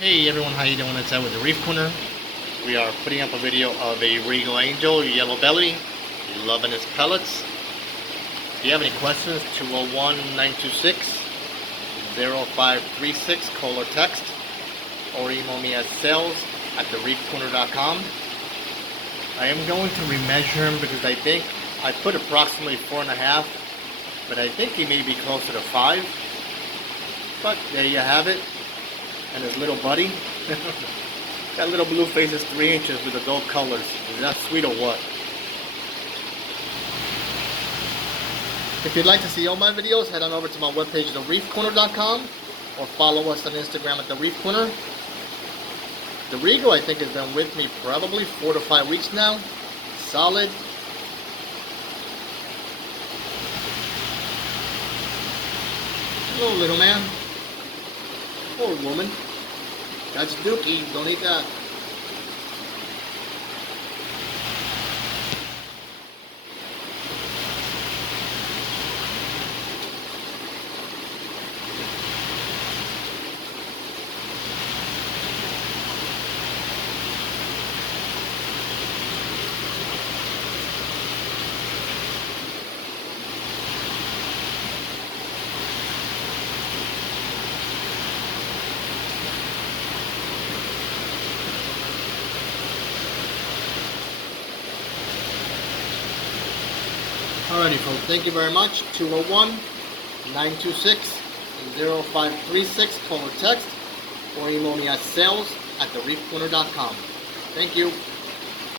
Hey everyone, how you doing? It's Ed with the Reef Corner. We are putting up a video of a Regal Angel, yellow belly, loving his pellets. If you have any questions, 201-926-0536, call or text, or email me at sales@thereefcorner.com. I am going to remeasure him because I think I put approximately 4.5, but I think he may be closer to 5. But there you have it. And his little buddy. That little blue face is 3 inches with adult colors. Is that sweet or what? If you'd like to see all my videos, head on over to my webpage, thereefcorner.com, or follow us on Instagram at the Reef Corner. The Regal, I think, has been with me probably 4 to 5 weeks now. Solid. Hello, little man. Poor woman. That's Dookie. Don't eat that. Alrighty folks, thank you very much. 201-926-0536, call or text, or email me at sales@thereefcorner.com. Thank you.